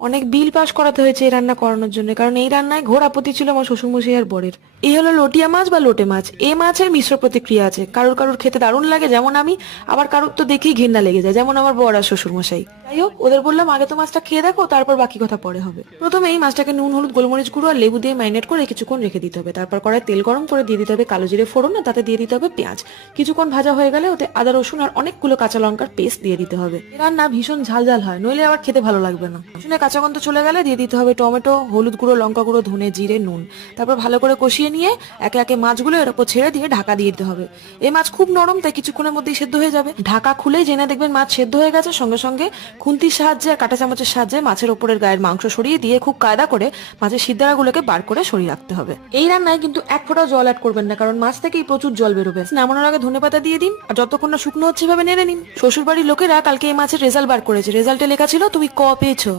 অনেক bill pass করাতে হয়েছে এই রান্না করানোর জন্য, কারণ এই রান্নায় ঘোর আপত্তি ছিল আমার শ্বশুরমশাই আর বরের। এই হলো লটিয়া মাছ বা লোটে মাছ। এই মাছের মিশ্র প্রতিক্রিয়া আছে, কারোর কারোর খেতে দারুণ লাগে যেমন আমি, আবার কারোর তো দেখেই ঘেন্না লেগে যায় যেমন আমার বর আর শ্বশুরমশাই। যাই হোক, ওদের বললাম আগে তো মাছটা খেয়ে দেখো, তারপর বাকি কথা পরে হবে। প্রথমে এই মাছটাকে নুন হলুদ গোলমরিচ গুঁড়ো আর লেবু দিয়ে ম্যারিনেট করে কিছুক্ষণ রেখে দিতে হবে। তারপর কড়াই তেল গরম করে দিয়ে দিতে হবে কালো জিরে ফোড়ন, আর তাতে দিয়ে দিতে হবে পেঁয়াজ। কিছুক্ষণ ভাজা হয়ে গেলে ওতে আদা রসুন আর অনেকগুলো কাঁচা লঙ্কার পেস্ট দিয়ে দিতে হবে। এই রান্না ভীষণ ঝাল ঝাল হয়, নইলে আবার খেতে ভালো লাগবে না। শুনে কাঁচা গন্ধ চলে গেলে দিয়ে দিতে হবে টমেটো, হলুদ গুঁড়ো, লঙ্কা গুঁড়ো, ধনে জিরে, নুন। তারপর ভালো করে কষিয়ে নিয়ে একে একে মাছগুলো এর উপর ছেড়ে দিয়ে ঢাকা দিয়ে দিতে হবে। এই মাছ খুব নরম, তাই কিছুক্ষণের মধ্যেই সেদ্ধ হয়ে যাবে। ঢাকা খুলেই জেনে দেখবেন মাছ সেদ্ধ হয়ে গেছে। সঙ্গে সঙ্গে খুন্তির সাহায্যে আর কাঁটা চামচের সাহায্যে মাছের ওপরের গায়ের মাংস সরিয়ে দিয়ে খুব কায়দা করে মাছের সিদ্ধারাগুলোকে বার করে সরিয়ে রাখতে হবে। এই রান্নায় কিন্তু এক ফোঁটাও জল অ্যাড করবেন না, কারণ মাছ থেকেই প্রচুর জল বেরোবে। নামানোর আগে ধনেপাতা দিয়ে দিন, আর যতক্ষণ না শুকনো হচ্ছে ভাবে নেড়ে নিন। শ্বশুর বাড়ির লোকেরা কালকে এই মাছের রেজাল্ট বার করেছে, রেজাল্টে লেখা ছিল তুমি ক পেয়েছো।